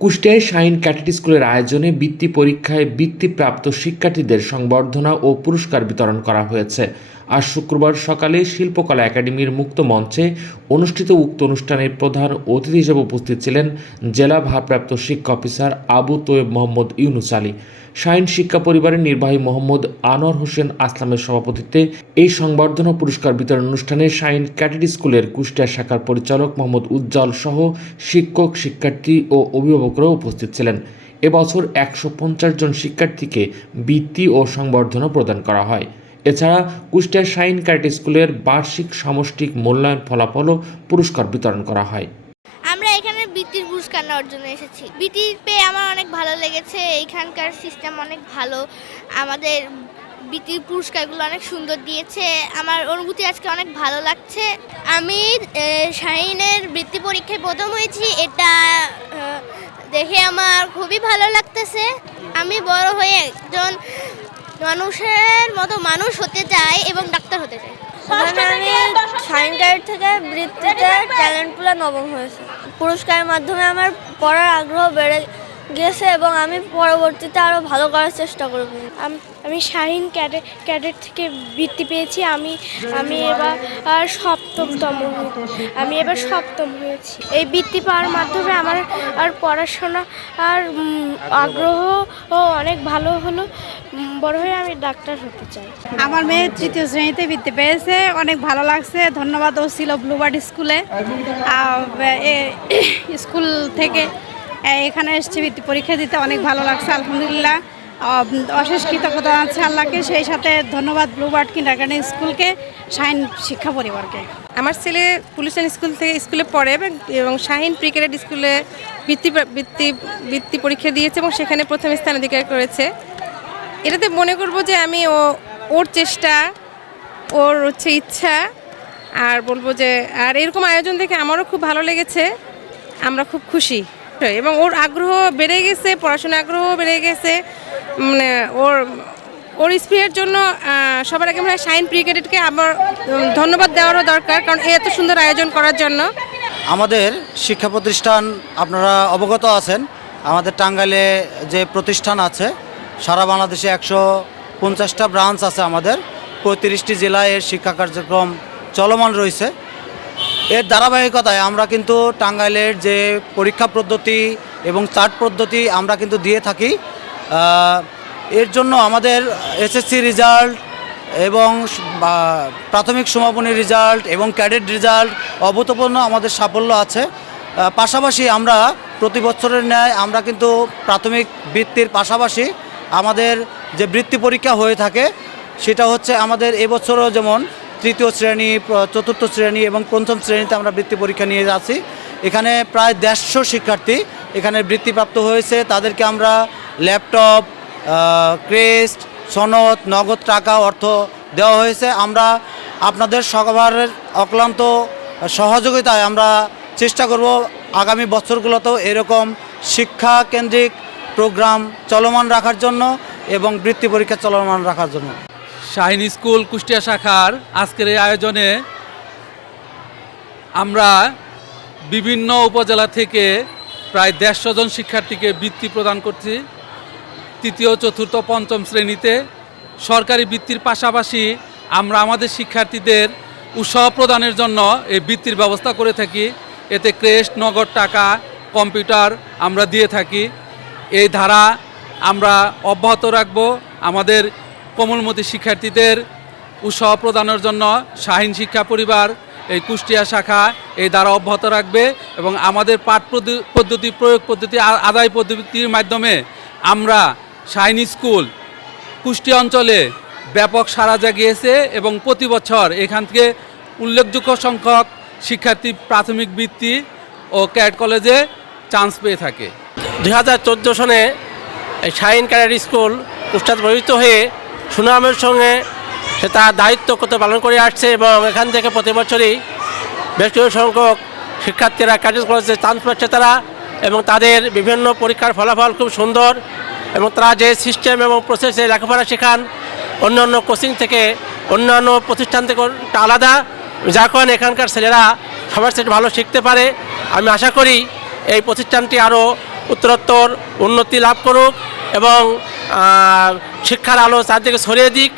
কুষ্টিয়ায় Shaheen cadet স্কুলের আয়োজনে বৃত্তি পরীক্ষায় বৃত্তিপ্রাপ্ত শিক্ষার্থীদের সংবর্ধনা ও পুরস্কার বিতরণ করা হয়েছে। আজ শুক্রবার সকালে শিল্পকলা একাডেমির মুক্ত মঞ্চে অনুষ্ঠিত উক্ত অনুষ্ঠানের প্রধান অতিথি হিসেবে উপস্থিত ছিলেন জেলা ভারপ্রাপ্ত শিক্ষা অফিসার আবু তোয়েব মোহাম্মদ ইউনুস আলী। শাহীন শিক্ষা পরিবারের নির্বাহী মোহাম্মদ আনোয়ার হোসেন আসলামের সভাপতিত্বে এই সংবর্ধনা পুরস্কার বিতরণ অনুষ্ঠানে শাহীন ক্যাডেট স্কুলের কুষ্টিয়া শাখার পরিচালক মোহাম্মদ উজ্জ্বল সহ শিক্ষক, শিক্ষার্থী ও অভিভাবকরাও উপস্থিত ছিলেন। এবছর 150 জন শিক্ষার্থীকে বৃত্তি ও সংবর্ধনা প্রদান করা হয়। এছাড়া কুষ্টিয়া শাহীন ক্যাডেট স্কুলের বার্ষিক সামষ্টিক মূল্যায়ন ফলাফলও পুরস্কার বিতরণ করা হয়। আমরা এখানে বৃত্তির পুরস্কার নেওয়ার জন্য এসেছি। বৃত্তি পেয়ে আমার অনেক ভালো লেগেছে। এইখানকার সিস্টেম অনেক ভালো। আমাদের বৃত্তির পুরস্কারগুলো অনেক সুন্দর দিয়েছে। আমার অনুভূতি আজকে অনেক ভালো লাগছে। আমি শাহীনের বৃত্তি পরীক্ষায় প্রথম হয়েছি, এটা দেখে আমার খুবই ভালো লাগতেছে। আমি বড় হয়ে একজন মানুষের মতো মানুষ হতে চাই এবং ডাক্তার হতে চাই। আমি শাহীন ক্যাডেট থেকে বৃত্তিতে ট্যালেন্টপুলে নবম হয়েছে। পুরস্কারের মাধ্যমে আমার পড়ার আগ্রহ বেড়ে গেছে এবং আমি পরবর্তীতে আরও ভালো করার চেষ্টা করব। আমি শাহীন ক্যাডেট থেকে বৃত্তি পেয়েছি। আমি এবার সপ্তম হয়েছি। এই বৃত্তি পাওয়ার মাধ্যমে আমার পড়াশোনা আর আগ্রহ অনেক ভালো হলো। বড় হয়ে আমি ডাক্তার হতে চাই। আমার মেয়ে তৃতীয় শ্রেণীতে বৃত্তি পেয়েছে, অনেক ভালো লাগছে। ধন্যবাদ ও ছিল ব্লুবার্ড স্কুলে। স্কুল থেকে এখানে এসেছি বৃত্তি পরীক্ষা দিতে, অনেক ভালো লাগছে। আলহামদুলিল্লাহ, অশেষ কৃতজ্ঞতা আছে আল্লাহকে, সেই সাথে ধন্যবাদ ব্লুবার্ড কিন্ডারগার্টেন স্কুলকে, শাহীন শিক্ষা পরিবারকে। আমার ছেলে পুলিশন স্কুলে পড়ে এবং শাহীন প্রি ক্যাডেট স্কুলে বৃত্তি পরীক্ষা দিয়েছে এবং সেখানে প্রথম স্থান অধিকার করেছে। এটাতে মনে করব যে আমি ওর চেষ্টা, ওর ইচ্ছা, আর বলবো যে আর এরকম আয়োজন দেখে আমারও খুব ভালো লেগেছে। আমরা খুব খুশি এবং ওর আগ্রহ বেড়ে গেছে, পড়াশোনার আগ্রহ বেড়ে গেছে। মানে ওর স্পিডের জন্য সবার আগে আমরা শাহীন প্রি ক্যাডেটকে আমার ধন্যবাদ দেওয়ারও দরকার, কারণ এত সুন্দর আয়োজন করার জন্য। আমাদের শিক্ষা প্রতিষ্ঠান আপনারা অবগত আছেন, আমাদের টাঙ্গাইলে যে প্রতিষ্ঠান আছে, সারা বাংলাদেশে 150টা ব্রাঞ্চ আছে আমাদের, 35টি জেলায় এর শিক্ষা কার্যক্রম চলমান রয়েছে। এর ধারাবাহিকতায় আমরা কিন্তু টাঙ্গাইলের যে পরীক্ষা পদ্ধতি এবং চার্ট পদ্ধতি আমরা কিন্তু দিয়ে থাকি। এর জন্য আমাদের এসএসসি রেজাল্ট এবং প্রাথমিক সমাপনী রেজাল্ট এবং ক্যাডেট রেজাল্ট অভূতপূর্ণ আমাদের সাফল্য আছে। পাশাপাশি আমরা প্রতি বছরের ন্যায় আমরা কিন্তু প্রাথমিক বৃত্তির পাশাপাশি আমাদের যে বৃত্তি পরীক্ষা হয়ে থাকে সেটা হচ্ছে আমাদের এবছরও যেমন তৃতীয় শ্রেণী, চতুর্থ শ্রেণী এবং পঞ্চম শ্রেণীতে আমরা বৃত্তি পরীক্ষা নিয়ে যাচ্ছি। এখানে প্রায় 150 শিক্ষার্থী এখানে বৃত্তিপ্রাপ্ত হয়েছে। তাদেরকে আমরা ল্যাপটপ, ক্রেস্ট, সনদ, নগদ টাকা, অর্থ দেওয়া হয়েছে। আমরা আপনাদের সবার অক্লান্ত সহযোগিতায় আমরা চেষ্টা করব আগামী বছরগুলোতেও এরকম শিক্ষা কেন্দ্রিক প্রোগ্রাম চলমান রাখার জন্য এবং বৃত্তি পরীক্ষা চলমান রাখার জন্য। শাহীন স্কুল কুষ্টিয়া শাখার আজকের এই আয়োজনে আমরা বিভিন্ন উপজেলা থেকে প্রায় 150 জন শিক্ষার্থীকে বৃত্তি প্রদান করছি। তৃতীয়, চতুর্থ, পঞ্চম শ্রেণীতে সরকারি বৃত্তির পাশাপাশি আমরা আমাদের শিক্ষার্থীদের উৎসাহ প্রদানের জন্য এই বৃত্তির ব্যবস্থা করে থাকি। এতে ক্রেস্ট, নগদ টাকা, কম্পিউটার আমরা দিয়ে থাকি। এই ধারা আমরা অব্যাহত রাখব। আমাদের কোমলমতি শিক্ষার্থীদের উৎসাহ প্রদানের জন্য শাহীন শিক্ষা পরিবার এই কুষ্টিয়া শাখা এই ধারা অব্যাহত রাখবে এবং আমাদের পাঠ পদ্ধতি, প্রয়োগ পদ্ধতি, আদায় পদ্ধতির মাধ্যমে আমরা শাহীন স্কুল কুষ্টিয়া অঞ্চলে ব্যাপক সাড়া জাগিয়েছে এবং প্রতি বছর এখান থেকে উল্লেখযোগ্য সংখ্যক শিক্ষার্থী প্রাথমিক বৃত্তি ও ক্যাডেট কলেজে চান্স পেয়ে থাকে। 2014 সনে শাহীন ক্যাডেট স্কুল কুষ্টিয়াতে প্রতিষ্ঠিত হয়ে সুনামের সঙ্গে সে তার দায়িত্ব কত পালন করে আসছে এবং এখান থেকে প্রতি বছরই বেশ কিছু সংখ্যক শিক্ষার্থীরা ক্যাডেট কলেজে চান্স পাচ্ছে তারা, এবং তাদের বিভিন্ন পরীক্ষার ফলাফল খুব সুন্দর এবং তারা যে সিস্টেম এবং প্রসেসে লেখাপড়া শেখান অন্যান্য কোচিং থেকে, অন্যান্য প্রতিষ্ঠান থেকে আলাদা, যার কারণে এখানকার ছেলেরা সবার সাথে ভালো শিখতে পারে। আমি আশা করি এই প্রতিষ্ঠানটি আরও উত্তরোত্তর উন্নতি লাভ করুক এবং শিক্ষার আলো চারদিকে ছড়িয়ে দিক।